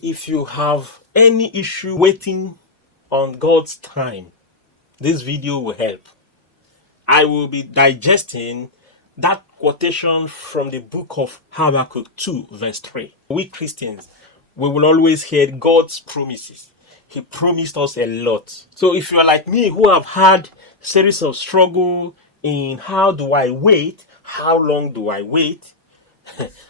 If you have any issue waiting on God's time, this video will help. I will be digesting that quotation from the book of Habakkuk 2 verse 3. We Christians, we will always hear God's promises. He promised us a lot. So if you are like me who have had series of struggle in how do I wait, how long do I wait,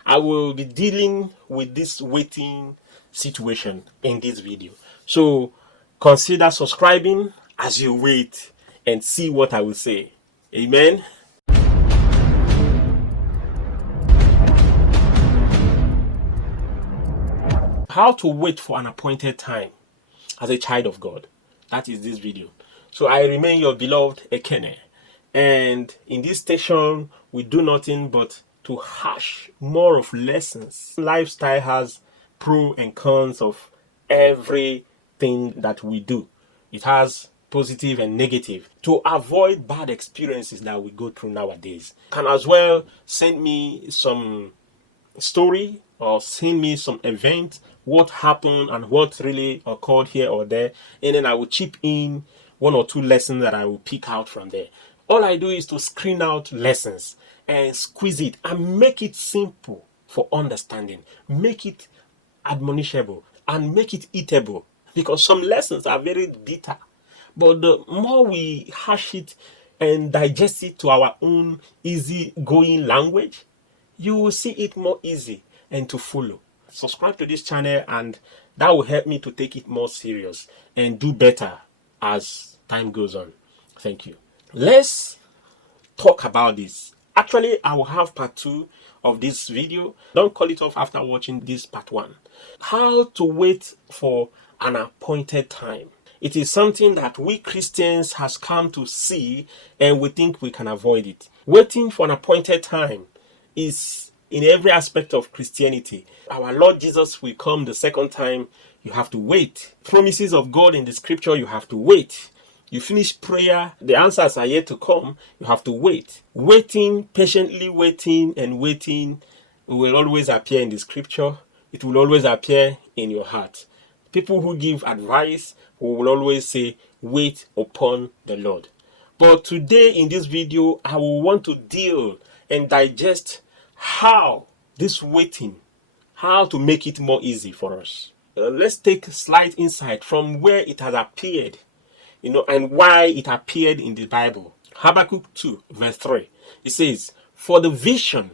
I will be dealing with this waiting situation in this video. So consider subscribing as you wait and see what I will say. Amen. How to wait for an appointed time as a child of God. That is this video. So I remain your beloved Ekene. And in this station, we do nothing but to hash more of lessons. Lifestyle has pros and cons of everything that we do. It has positive and negative. To avoid bad experiences that we go through nowadays, can as well send me some story or send me some event, what happened and what really occurred here or there, and then I will chip in one or two lessons that I will pick out from there. All I do is to screen out lessons and squeeze it and make it simple for understanding, make it admonishable and make it eatable, because some lessons are very bitter, but the more we hash it and digest it to our own easy going language, you will see it more easy and to follow. Subscribe to this channel and that will help me to take it more serious and do better as time goes on. Thank you. Let's talk about this. Actually, I will have part 2 of this video. Don't call it off after watching this part 1. How to wait for an appointed time. It is something that we Christians has come to see and we think we can avoid it. Waiting for an appointed time is in every aspect of Christianity. Our Lord Jesus will come the second time, you have to wait. Promises of God in the scripture, you have to wait. You finish prayer, the answers are yet to come, you have to wait. Waiting, patiently waiting and waiting will always appear in the scripture. It will always appear in your heart. People who give advice will always say, wait upon the Lord. But today in this video, I will want to deal and digest how this waiting, how to make it more easy for us. Let's take a slight insight from where it has appeared, and why it appeared in the Bible. Habakkuk 2 verse 3. It says, for the vision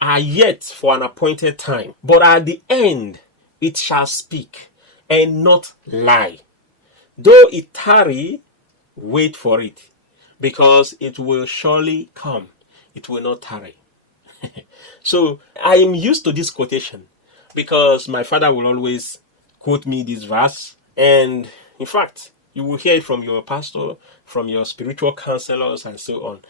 are yet for an appointed time, but at the end it shall speak and not lie. Though it tarry, wait for it, because it will surely come. It will not tarry. So I am used to this quotation because my father will always quote me this verse, and in fact you will hear it from your pastor, from your spiritual counselors and so on.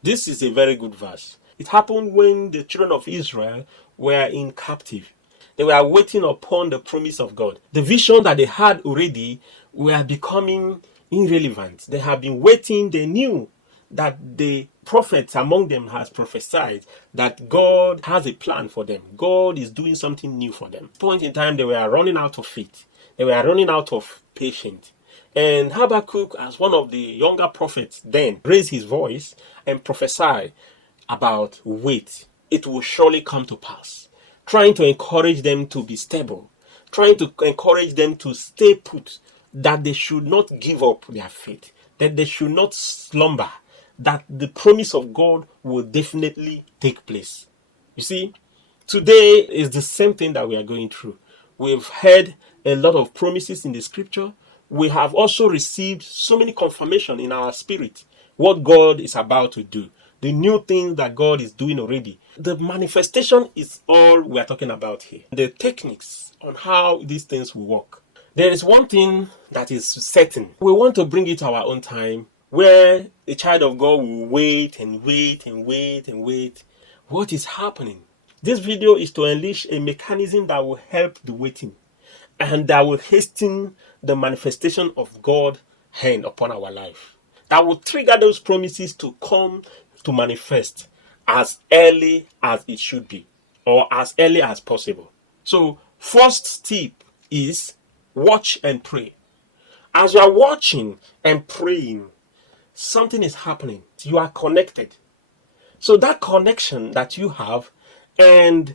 This is a very good verse. It happened when the children of Israel were in captive. They were waiting upon the promise of God. The vision that they had already were becoming irrelevant. They have been waiting. They knew that the prophets among them has prophesied that God has a plan for them. God is doing something new for them. At this point in time, they were running out of faith. They were running out of patience. And Habakkuk, as one of the younger prophets then, raised his voice and prophesied about wait. It will surely come to pass. Trying to encourage them to be stable. Trying to encourage them to stay put. That they should not give up their faith. That they should not slumber. That the promise of God will definitely take place. You see, today is the same thing that we are going through. We've heard a lot of promises in the scripture. We have also received so many confirmation in our spirit what God is about to do, the new things that God is doing already. The manifestation is all we are talking about here. The techniques on how these things will work. There is one thing that is certain. We want to bring it to our own time, where a child of God will wait and wait and wait and wait. What is happening? This video is to unleash a mechanism that will help the waiting and that will hasten the manifestation of God's hand upon our life. That will trigger those promises to come to manifest as early as it should be, or as early as possible. So, first tip is watch and pray. As you are watching and praying, something is happening. You are connected. So that connection that you have and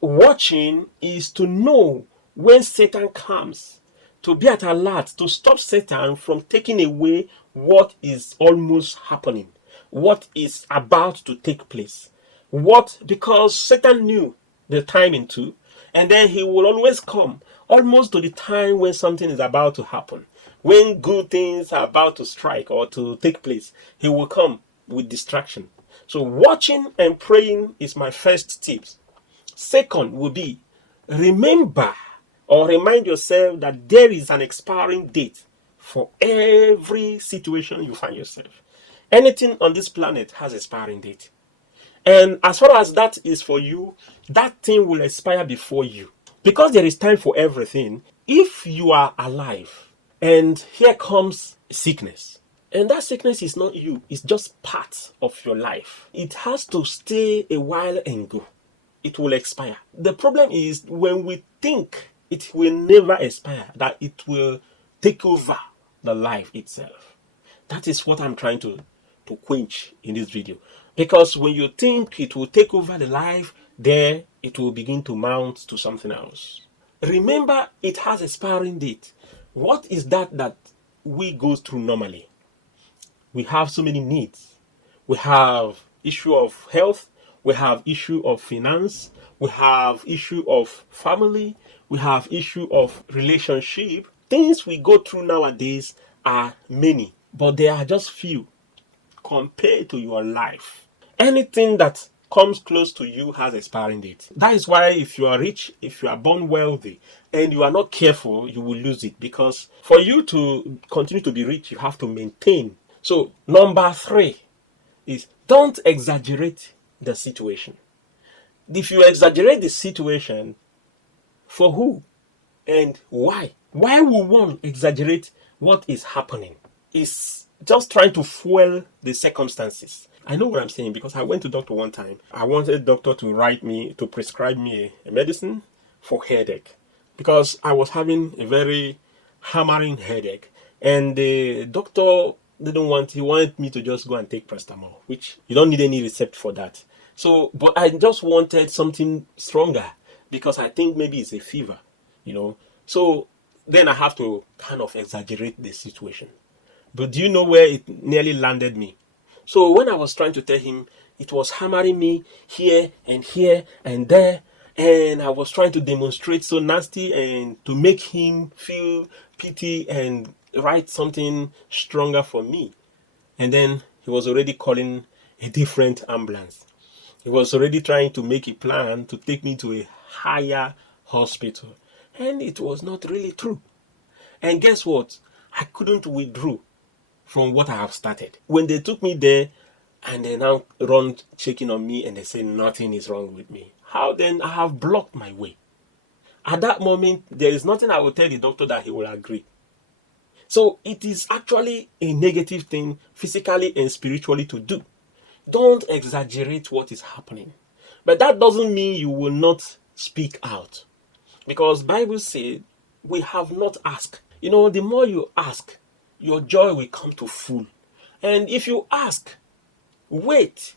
watching is to know when Satan comes, to be at alert, to stop Satan from taking away what is almost happening, what is about to take place. Because Satan knew the timing too, and then he will always come almost to the time when something is about to happen. When good things are about to strike or to take place, he will come with distraction. So watching and praying is my first tips. Second will be remember or remind yourself that there is an expiring date for every situation you find yourself. Anything on this planet has expiring date. And as far as that is for you, that thing will expire before you. Because there is time for everything, if you are alive and here comes sickness, and that sickness is not you, it's just part of your life. It has to stay a while and go. It will expire. The problem is when we think it will never expire, that it will take over the life itself. That is what I'm trying to quench in this video. Because when you think it will take over the life, there it will begin to mount to something else. Remember, it has expiring date. What is that we go through normally? We have so many needs. We have issue of health, we have issue of finance, we have issue of family, we have issue of relationship. Things we go through nowadays are many, but they are just few compared to your life. Anything that comes close to you has expiring date. That is why if you are rich, if you are born wealthy, and you are not careful, you will lose it. Because for you to continue to be rich, you have to maintain. So number 3 is don't exaggerate the situation. If you exaggerate the situation, for who and why? Why would one exaggerate what is happening? It's just trying to fuel the circumstances. I know what I'm saying because I went to doctor one time. I wanted doctor to prescribe me a medicine for headache because I was having a very hammering headache, and the doctor he wanted me to just go and take paracetamol, which you don't need any recept for that. So, but I just wanted something stronger because I think maybe it's a fever, you know. So then I have to kind of exaggerate the situation. But do you know where it nearly landed me? So when I was trying to tell him, it was hammering me here and there, and I was trying to demonstrate so nasty and to make him feel pity and write something stronger for me. And then he was already calling a different ambulance. He was already trying to make a plan to take me to a higher hospital. And it was not really true. And guess what? I couldn't withdraw from what I have started. When they took me there and they now run checking on me and they say nothing is wrong with me, how then? I have blocked my way. At that moment, there is nothing I will tell the doctor that he will agree. So it is actually a negative thing physically and spiritually to do. Don't exaggerate what is happening. But that doesn't mean you will not speak out. Because Bible says we have not asked. You know, the more you ask, your joy will come to full. And if you ask, wait.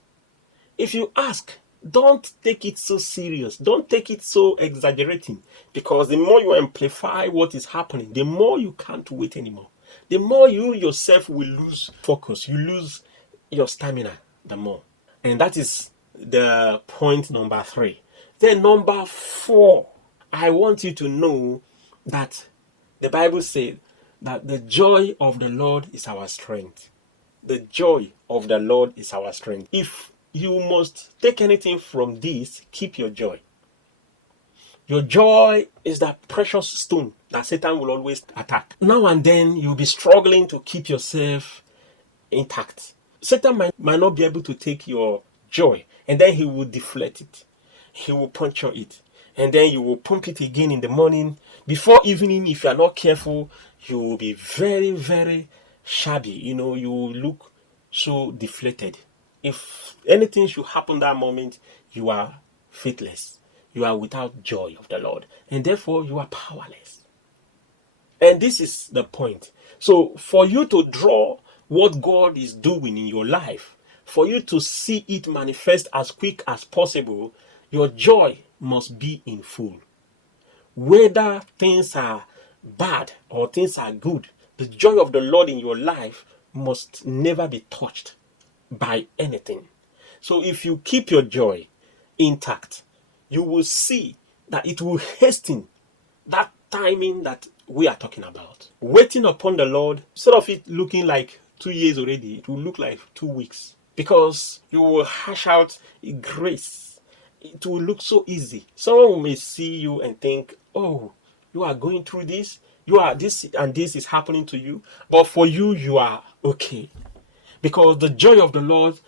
If you ask, don't take it so serious. Don't take it so exaggerating. Because the more you amplify what is happening, the more you can't wait anymore. The more you yourself will lose focus. You lose your stamina the more. And that is the point number 3. Then number 4, I want you to know that the Bible said that the joy of the Lord is our strength. The joy of the Lord is our strength. If you must take anything from this, keep your joy. Your joy is that precious stone that Satan will always attack. Now and then you'll be struggling to keep yourself intact. Satan might not be able to take your joy, and then he will deflate it. He will puncture it. And then you will pump it again in the morning. Before evening, if you are not careful, you will be very, very shabby. You know, you will look so deflated. If anything should happen that moment, you are faithless. you are without joy of the Lord, and therefore you are powerless. And this is the point. So for you to draw what God is doing in your life, for you to see it manifest as quick as possible, your joy must be in full. Whether things are bad or things are good, the joy of the Lord in your life must never be touched by anything. So if you keep your joy intact, you will see that it will hasten that timing that we are talking about. Waiting upon the Lord, instead of it looking like 2 years already, it will look like 2 weeks, because you will hash out a grace. It will look so easy. Someone may see you and think, oh, you are going through this, you are this, and this is happening to you, but for you, you are okay, because the joy of the Lord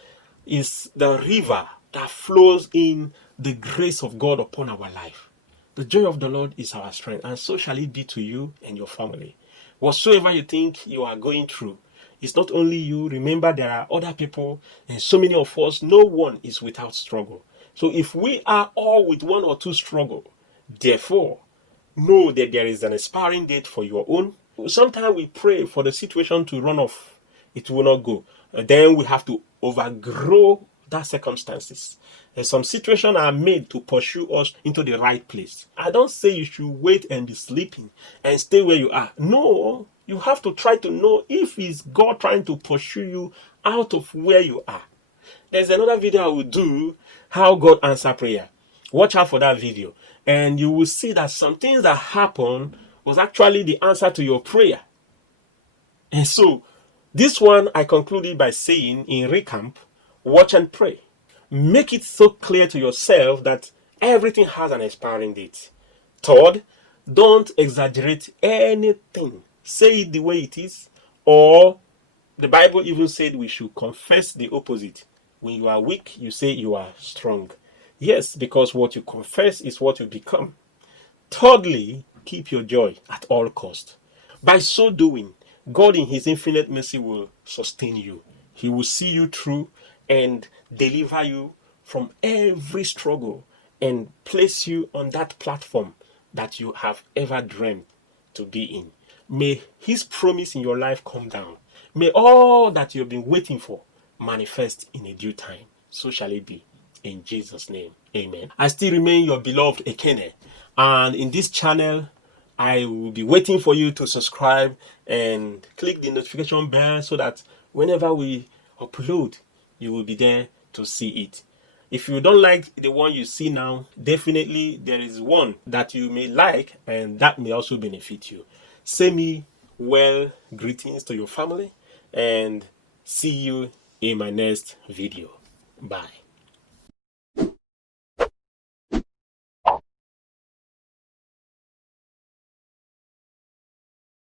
is the river that flows in the grace of God upon our life. The joy of the Lord is our strength, and so shall it be to you and your family. Whatsoever you think you are going through, it's not only you. Remember, there are other people, and so many of us, no one is without struggle. So if we are all with one or two struggle, therefore, know that there is an expiring date for your own. Sometimes we pray for the situation to run off. It will not go. And then we have to overgrow that circumstances. And some situations are made to pursue us into the right place. I don't say you should wait and be sleeping and stay where you are. No, you have to try to know if it's God trying to pursue you out of where you are. There's another video I will do, how God answer prayer. Watch out for that video, and you will see that some things that happen was actually the answer to your prayer. And so, this one I concluded by saying in recap, watch and pray. Make it so clear to yourself that everything has an expiring date. Third, don't exaggerate anything. Say it the way it is, or the Bible even said we should confess the opposite. When you are weak, you say you are strong. Yes, because what you confess is what you become. Thirdly, keep your joy at all cost. By so doing, God in his infinite mercy will sustain you. He will see you through and deliver you from every struggle and place you on that platform that you have ever dreamed to be in. May his promise in your life come down. May all that you've been waiting for manifest in a due time. So shall it be. In Jesus' name, amen. I still remain your beloved Ekene. And in this channel, I will be waiting for you to subscribe and click the notification bell so that whenever we upload, you will be there to see it. If you don't like the one you see now, definitely there is one that you may like, and that may also benefit you. Send me well greetings to your family, and see you in my next video. Bye.